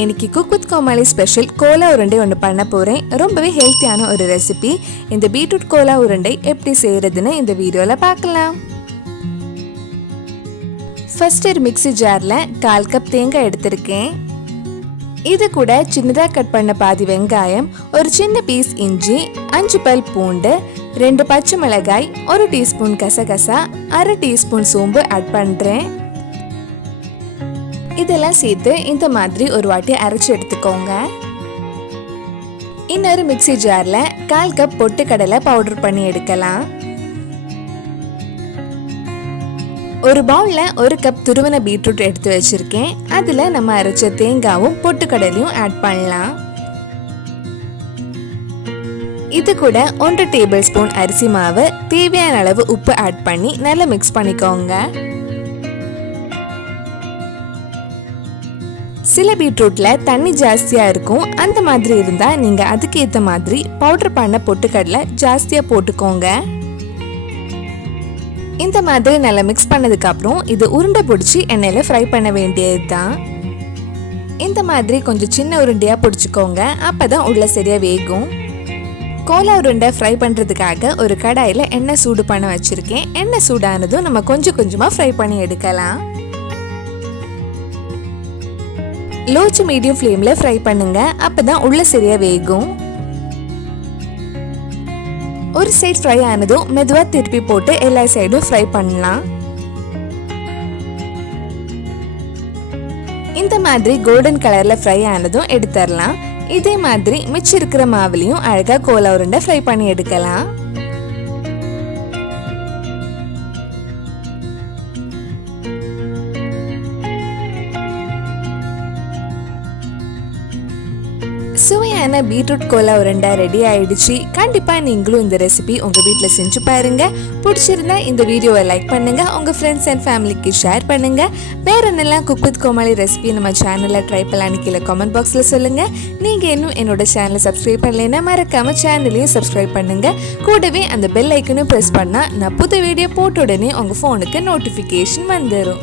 இன்னைக்கு cook with Comali special கோலா உருண்டை ஒன்று பண்ண போகிறேன். ரொம்பவே ஹெல்த்தியான ஒரு ரெசிபி. இந்த பீட்ரூட் கோலா உருண்டை எப்படி செய்கிறதுன்னு இந்த வீடியோவில் பார்க்கலாம். ஃபர்ஸ்ட் ஒரு மிக்ஸி ஜாரில் 1/4 கப் தேங்காய் எடுத்திருக்கேன். இது கூட சின்னதாக கட் பண்ண பாதி வெங்காயம், ஒரு சின்ன பீஸ் இஞ்சி, 5 பல் பூண்டு, 2 பச்சை மிளகாய், 1 டீஸ்பூன் கசகசா, 1/2 டீஸ்பூன் சோம்பு ஆட் பண்ணுறேன். இதெல்லாம் சேர்த்து இந்த மாதிரி ஒரு வாட்டி அரைச்சி எடுத்துக்கோங்க. இன்னொரு மிக்ஸி ஜாரில் 1/4 கப் பொட்டுக்கடலை பவுடர் பண்ணி எடுக்கலாம். ஒரு பவுலில் 1 கப் துருவன பீட்ரூட் எடுத்து வச்சிருக்கேன். அதில் நம்ம அரைச்ச தேங்காயும் பொட்டுக்கடலையும் ஆட் பண்ணலாம். இது கூட 1 டேபிள் ஸ்பூன் அரிசி மாவு, தேவையான அளவு உப்பு ஆட் பண்ணி நல்லா மிக்ஸ் பண்ணிக்கோங்க. சில பீட்ரூட்ல தண்ணி ஜாஸ்தியா இருக்கும். அந்த மாதிரி இருந்தா நீங்க அதுக்கு ஏத்த மாதிரி பவுடர் பண்ண பொட்டுக்கடலை ஜாஸ்தியா போட்டுக்கோங்க. இந்த மாதிரி நல்லா மிக்ஸ் பண்ணதுக்கு அப்புறம் இது உருண்டை பிடிச்சி எண்ணெயில ஃப்ரை பண்ண வேண்டியதுதான். இந்த மாதிரி கொஞ்சம் சின்ன உருண்டையா பிடிச்சிக்கோங்க, அப்பதான் உள்ள சரியா வேகும். கோலா உருண்டை ஃப்ரை பண்றதுக்காக ஒரு கடாயில எண்ணெய் சூடு பண்ண வச்சிருக்கேன். எண்ணெய் சூடானதும் நம்ம கொஞ்சம் கொஞ்சமா ஃப்ரை பண்ணி எடுக்கலாம். லோ டு மீடியம் ஃப்ளேம்ல ஃப்ரை பண்ணுங்க, அப்பதான் உள்ள சரியா வேகும். ஒரு சைடு ஃப்ரை ஆனதும் மெதுவா திருப்பி போட்டு எல்லா சைடும் ஃப்ரை பண்ணலாம். இந்த மாதிரி கோல்டன் கலர்ல ஃப்ரை ஆனதும் எடுத்துடலாம். இதே மாதிரி மிச்சம் இருக்கிற மாவுலையும் அழகா கோலா உருண்டை ஃப்ரை பண்ணி எடுக்கலாம். சுவையான பீட்ரூட் கோலா உருண்டை ரெடி ஆயிடுச்சு. கண்டிப்பா நீங்களும் இந்த ரெசிபி உங்க வீட்டில் செஞ்சு பாருங்க. பிடிச்சிருந்தா இந்த வீடியோவை லைக் பண்ணுங்க, உங்க ஃப்ரெண்ட்ஸ் அண்ட் ஃபேமிலிக்கு ஷேர் பண்ணுங்க. வேற என்னெல்லாம் குக் வித் கோமாளி ரெசிபி நம்ம சேனல்ல ட்ரை பண்ணலான்னு கீழே கமெண்ட் பாக்ஸ்ல சொல்லுங்க. நீங்க இன்னும் என்னோட சேனலை சப்ஸ்கிரைப் பண்ணலைன்னா மறக்காம சேனலையும் சப்ஸ்கிரைப் பண்ணுங்க. கூடவே அந்த பெல் ஐக்கனும் பிரஸ் பண்ணா நான் புது வீடியோ போட்ட உடனே உங்க போனுக்கு நோட்டிபிகேஷன் வந்துடும்.